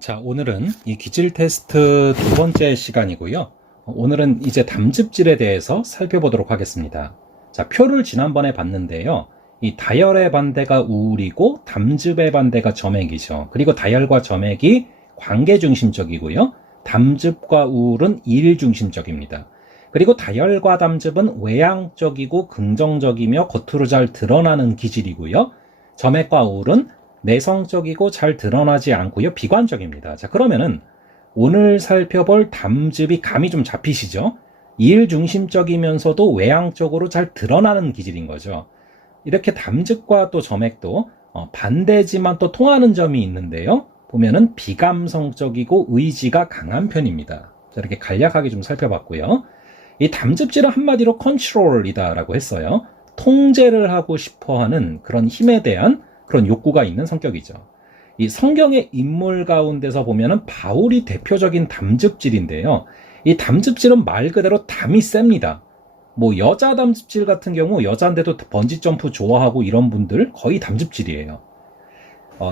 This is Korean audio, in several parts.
자, 오늘은 이 기질 테스트 두 번째 시간이고요. 오늘은 이제 담즙질에 대해서 살펴보도록 하겠습니다. 자, 표를 지난번에 봤는데요. 이 다열의 반대가 우울이고 담즙의 반대가 점액이죠. 그리고 다열과 점액이 관계 중심적이고요. 담즙과 우울은 일 중심적입니다. 그리고 다열과 담즙은 외향적이고 긍정적이며 겉으로 잘 드러나는 기질이고요. 점액과 우울은 내성적이고 잘 드러나지 않고요. 비관적입니다. 자, 그러면은 오늘 살펴볼 담즙이 감이 좀 잡히시죠? 일 중심적이면서도 외향적으로 잘 드러나는 기질인 거죠. 이렇게 담즙과 또 점액도 반대지만 또 통하는 점이 있는데요. 보면은 비감성적이고 의지가 강한 편입니다. 자, 이렇게 간략하게 좀 살펴봤고요. 이 담즙질은 한마디로 컨트롤이다라고 했어요. 통제를 하고 싶어하는 그런 힘에 대한 그런 욕구가 있는 성격이죠. 이 성경의 인물 가운데서 보면은 바울이 대표적인 담즙질인데요. 이 담즙질은 말 그대로 담이 셉니다. 뭐 여자 담즙질 같은 경우 여자인데도 번지점프 좋아하고 이런 분들 거의 담즙질이에요.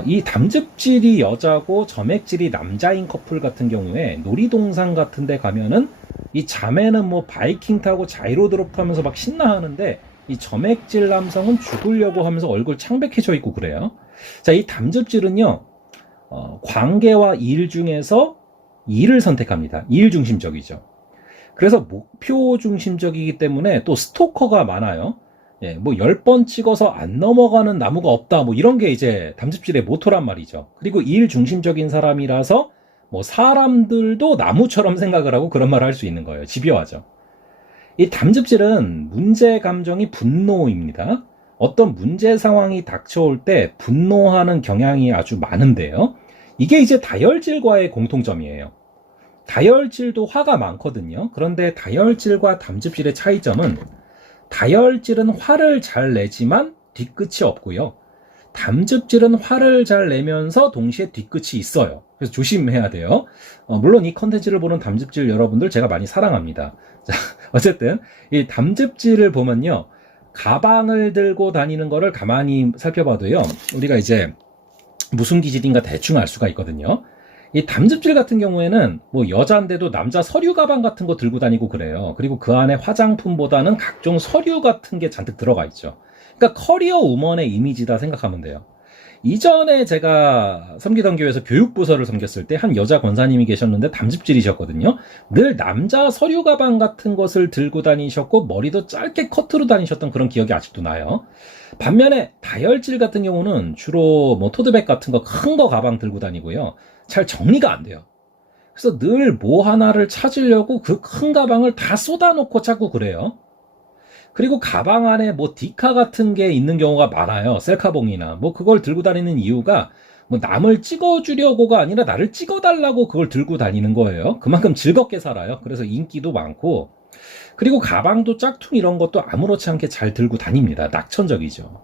이 담즙질이 여자고 점액질이 남자인 커플 같은 경우에 놀이동산 같은 데 가면은 이 자매는 뭐 바이킹 타고 자이로드롭 하면서 막 신나하는데 이 점액질 남성은 죽으려고 하면서 얼굴 창백해져 있고 그래요. 자, 이 담즙질은요, 관계와 일 중에서 일을 선택합니다. 일 중심적이죠. 그래서 목표 중심적이기 때문에 또 스토커가 많아요. 예, 뭐 10번 찍어서 안 넘어가는 나무가 없다. 뭐 이런 게 이제 담즙질의 모토란 말이죠. 그리고 일 중심적인 사람이라서 뭐 사람들도 나무처럼 생각을 하고 그런 말을 할 수 있는 거예요. 집요하죠. 이 담즙질은 문제 감정이 분노입니다. 어떤 문제 상황이 닥쳐올 때 분노하는 경향이 아주 많은데요. 이게 이제 다혈질과의 공통점이에요. 다혈질도 화가 많거든요. 그런데 다혈질과 담즙질의 차이점은 다혈질은 화를 잘 내지만 뒤끝이 없고요. 담즙질은 화를 잘 내면서 동시에 뒤끝이 있어요. 그래서 조심해야 돼요. 물론 이 컨텐츠를 보는 담즙질 여러분들 제가 많이 사랑합니다. 자, 어쨌든 이 담즙질을 보면요. 가방을 들고 다니는 거를 가만히 살펴봐도요. 우리가 이제 무슨 기질인가 대충 알 수가 있거든요. 이 담즙질 같은 경우에는 뭐 여자인데도 남자 서류 가방 같은 거 들고 다니고 그래요. 그리고 그 안에 화장품보다는 각종 서류 같은 게 잔뜩 들어가 있죠. 그러니까 커리어 우먼의 이미지다 생각하면 돼요. 이전에 제가 섬기던 교회에서 교육부서를 섬겼을 때 한 여자 권사님이 계셨는데 담즙질이셨거든요. 늘 남자 서류 가방 같은 것을 들고 다니셨고 머리도 짧게 커트로 다니셨던 그런 기억이 아직도 나요. 반면에 다혈질 같은 경우는 주로 뭐 토드백 같은 거 큰 거 가방 들고 다니고요. 잘 정리가 안 돼요. 그래서 늘 뭐 하나를 찾으려고 그 큰 가방을 다 쏟아놓고 자꾸 그래요. 그리고 가방 안에 뭐 디카 같은 게 있는 경우가 많아요. 셀카봉이나 뭐 그걸 들고 다니는 이유가 뭐 남을 찍어주려고가 아니라 나를 찍어달라고 그걸 들고 다니는 거예요. 그만큼 즐겁게 살아요. 그래서 인기도 많고, 그리고 가방도 짝퉁 이런 것도 아무렇지 않게 잘 들고 다닙니다. 낙천적이죠.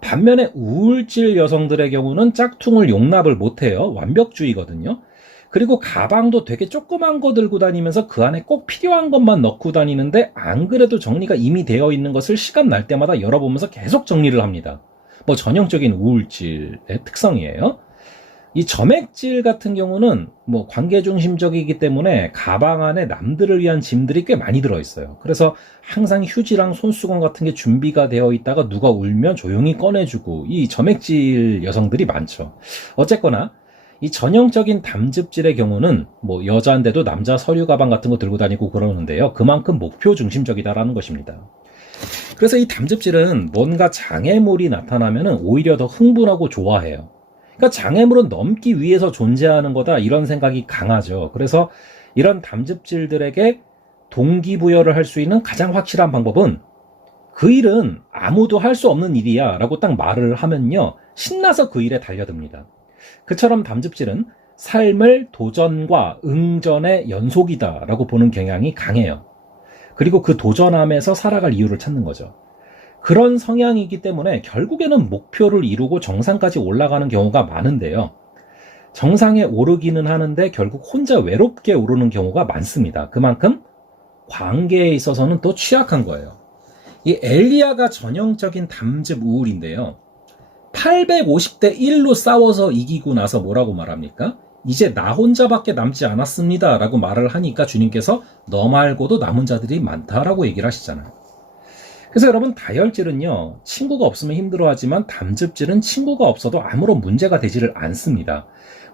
반면에 우울질 여성들의 경우는 짝퉁을 용납을 못해요. 완벽주의거든요. 그리고 가방도 되게 조그만 거 들고 다니면서 그 안에 꼭 필요한 것만 넣고 다니는데 안 그래도 정리가 이미 되어 있는 것을 시간 날 때마다 열어보면서 계속 정리를 합니다. 뭐 전형적인 우울질의 특성이에요. 이 점액질 같은 경우는 뭐 관계 중심적이기 때문에 가방 안에 남들을 위한 짐들이 꽤 많이 들어있어요. 그래서 항상 휴지랑 손수건 같은 게 준비가 되어 있다가 누가 울면 조용히 꺼내주고, 이 점액질 여성들이 많죠. 어쨌거나 이 전형적인 담즙질의 경우는 뭐 여자인데도 남자 서류 가방 같은 거 들고 다니고 그러는데요. 그만큼 목표 중심적이다라는 것입니다. 그래서 이 담즙질은 뭔가 장애물이 나타나면 오히려 더 흥분하고 좋아해요. 그러니까 장애물은 넘기 위해서 존재하는 거다, 이런 생각이 강하죠. 그래서 이런 담즙질들에게 동기부여를 할 수 있는 가장 확실한 방법은 그 일은 아무도 할 수 없는 일이야 라고 딱 말을 하면요, 신나서 그 일에 달려듭니다. 그처럼 담즙질은 삶을 도전과 응전의 연속이다 라고 보는 경향이 강해요. 그리고 그 도전함에서 살아갈 이유를 찾는 거죠. 그런 성향이기 때문에 결국에는 목표를 이루고 정상까지 올라가는 경우가 많은데요. 정상에 오르기는 하는데 결국 혼자 외롭게 오르는 경우가 많습니다. 그만큼 관계에 있어서는 또 취약한 거예요. 이 엘리야가 전형적인 담즙 우울인데요. 850대 1로 싸워서 이기고 나서 뭐라고 말합니까? 이제 나 혼자밖에 남지 않았습니다 라고 말을 하니까 주님께서 너 말고도 남은 자들이 많다라고 얘기를 하시잖아요. 그래서 여러분, 다혈질은요, 친구가 없으면 힘들어하지만 담즙질은 친구가 없어도 아무런 문제가 되지를 않습니다.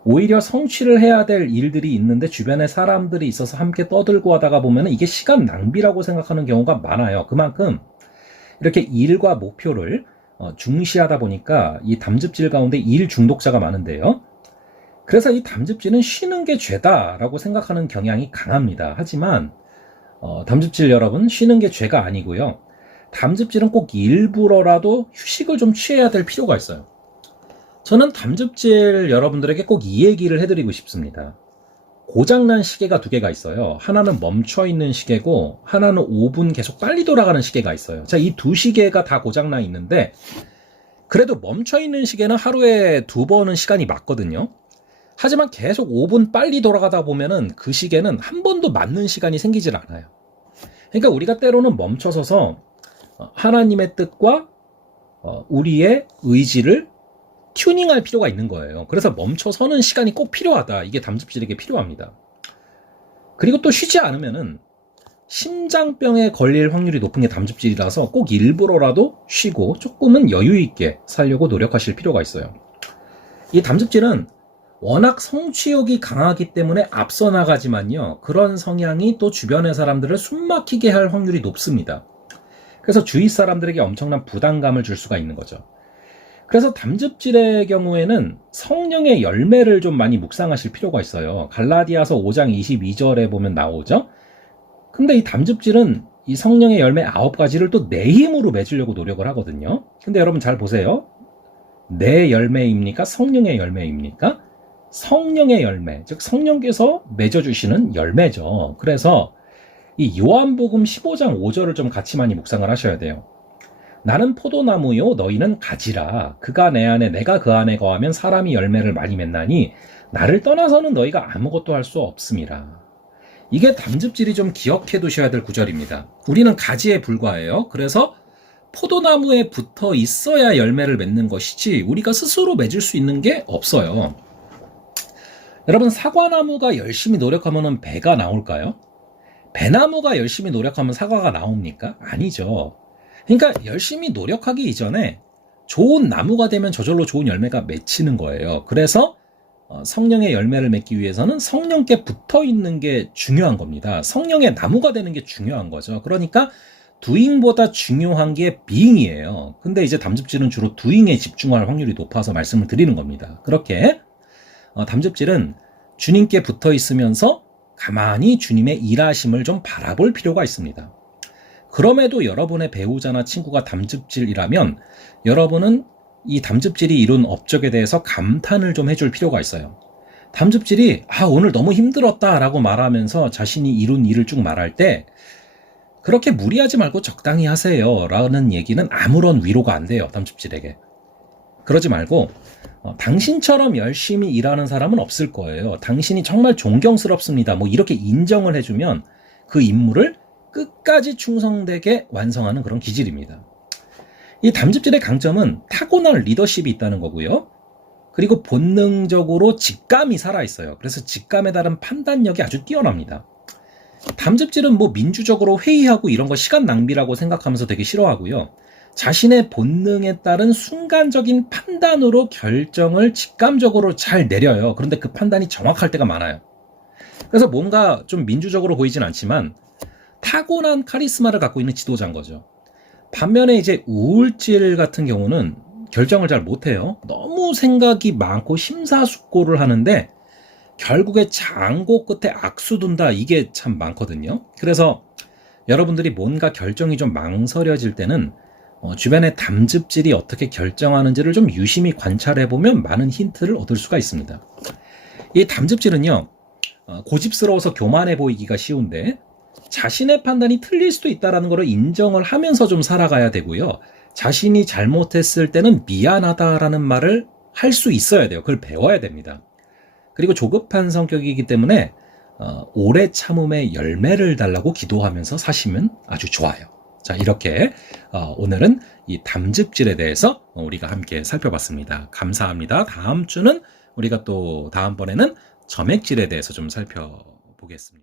오히려 성취를 해야 될 일들이 있는데 주변에 사람들이 있어서 함께 떠들고 하다가 보면 이게 시간 낭비라고 생각하는 경우가 많아요. 그만큼 이렇게 일과 목표를 중시하다 보니까 이 담즙질 가운데 일 중독자가 많은데요. 그래서 이 담즙질은 쉬는 게 죄다라고 생각하는 경향이 강합니다. 하지만 담즙질 여러분, 쉬는 게 죄가 아니고요. 담즙질은 꼭 일부러라도 휴식을 좀 취해야 될 필요가 있어요. 저는 담즙질 여러분들에게 꼭 이 얘기를 해드리고 싶습니다. 고장난 시계가 두 개가 있어요. 하나는 멈춰있는 시계고 하나는 5분 계속 빨리 돌아가는 시계가 있어요. 자, 이 두 시계가 다 고장나 있는데 그래도 멈춰있는 시계는 하루에 2번은 시간이 맞거든요. 하지만 계속 5분 빨리 돌아가다 보면은 그 시계는 한 번도 맞는 시간이 생기질 않아요. 그러니까 우리가 때로는 멈춰서서 하나님의 뜻과 우리의 의지를 튜닝할 필요가 있는 거예요. 그래서 멈춰서는 시간이 꼭 필요하다. 이게 담즙질에게 필요합니다. 그리고 또 쉬지 않으면은 심장병에 걸릴 확률이 높은 게 담즙질이라서 꼭 일부러라도 쉬고 조금은 여유 있게 살려고 노력하실 필요가 있어요. 이 담즙질은 워낙 성취욕이 강하기 때문에 앞서 나가지만요, 그런 성향이 또 주변의 사람들을 숨막히게 할 확률이 높습니다. 그래서 주위 사람들에게 엄청난 부담감을 줄 수가 있는 거죠. 그래서 담즙질의 경우에는 성령의 열매를 좀 많이 묵상하실 필요가 있어요. 갈라디아서 5장 22절에 보면 나오죠. 근데 이 담즙질은 이 성령의 열매 9가지를 또 내 힘으로 맺으려고 노력을 하거든요. 근데 여러분 잘 보세요. 내 열매입니까? 성령의 열매입니까? 성령의 열매, 즉 성령께서 맺어주시는 열매죠. 그래서 이 요한복음 15장 5절을 좀 같이 많이 묵상을 하셔야 돼요. 나는 포도나무요 너희는 가지라. 그가 내 안에 내가 그 안에 거하면 사람이 열매를 많이 맺나니 나를 떠나서는 너희가 아무것도 할 수 없음이라. 이게 담즙질이 좀 기억해 두셔야 될 구절입니다. 우리는 가지에 불과해요. 그래서 포도나무에 붙어 있어야 열매를 맺는 것이지 우리가 스스로 맺을 수 있는 게 없어요. 여러분, 사과나무가 열심히 노력하면 배가 나올까요? 배나무가 열심히 노력하면 사과가 나옵니까? 아니죠. 그러니까 열심히 노력하기 이전에 좋은 나무가 되면 저절로 좋은 열매가 맺히는 거예요. 그래서 성령의 열매를 맺기 위해서는 성령께 붙어 있는 게 중요한 겁니다. 성령의 나무가 되는 게 중요한 거죠. 그러니까 doing보다 중요한 게 being이에요. 근데 이제 담즙질은 주로 doing에 집중할 확률이 높아서 말씀을 드리는 겁니다. 그렇게 담즙질은 주님께 붙어 있으면서 가만히 주님의 일하심을 좀 바라볼 필요가 있습니다. 그럼에도 여러분의 배우자나 친구가 담즙질이라면 여러분은 이 담즙질이 이룬 업적에 대해서 감탄을 좀 해줄 필요가 있어요. 담즙질이 오늘 너무 힘들었다 라고 말하면서 자신이 이룬 일을 쭉 말할 때 그렇게 무리하지 말고 적당히 하세요 라는 얘기는 아무런 위로가 안 돼요. 담즙질에게. 그러지 말고 당신처럼 열심히 일하는 사람은 없을 거예요. 당신이 정말 존경스럽습니다. 뭐 이렇게 인정을 해주면 그 임무를 끝까지 충성되게 완성하는 그런 기질입니다. 이 담즙질의 강점은 타고난 리더십이 있다는 거고요. 그리고 본능적으로 직감이 살아있어요. 그래서 직감에 따른 판단력이 아주 뛰어납니다. 담즙질은 뭐 민주적으로 회의하고 이런 거 시간 낭비라고 생각하면서 되게 싫어하고요. 자신의 본능에 따른 순간적인 판단으로 결정을 직감적으로 잘 내려요. 그런데 그 판단이 정확할 때가 많아요. 그래서 뭔가 좀 민주적으로 보이진 않지만 타고난 카리스마를 갖고 있는 지도자인 거죠. 반면에 이제 우울질 같은 경우는 결정을 잘 못해요. 너무 생각이 많고 심사숙고를 하는데 결국에 장고 끝에 악수 둔다, 이게 참 많거든요. 그래서 여러분들이 뭔가 결정이 좀 망설여질 때는 주변의 담즙질이 어떻게 결정하는지를 좀 유심히 관찰해보면 많은 힌트를 얻을 수가 있습니다. 이 담즙질은요, 고집스러워서 교만해 보이기가 쉬운데 자신의 판단이 틀릴 수도 있다는 걸 인정을 하면서 좀 살아가야 되고요. 자신이 잘못했을 때는 미안하다라는 말을 할 수 있어야 돼요. 그걸 배워야 됩니다. 그리고 조급한 성격이기 때문에 오래 참음의 열매를 달라고 기도하면서 사시면 아주 좋아요. 자, 이렇게 오늘은 이 담즙질에 대해서 우리가 함께 살펴봤습니다. 감사합니다. 다음 주는 우리가 또 다음번에는 점액질에 대해서 좀 살펴보겠습니다.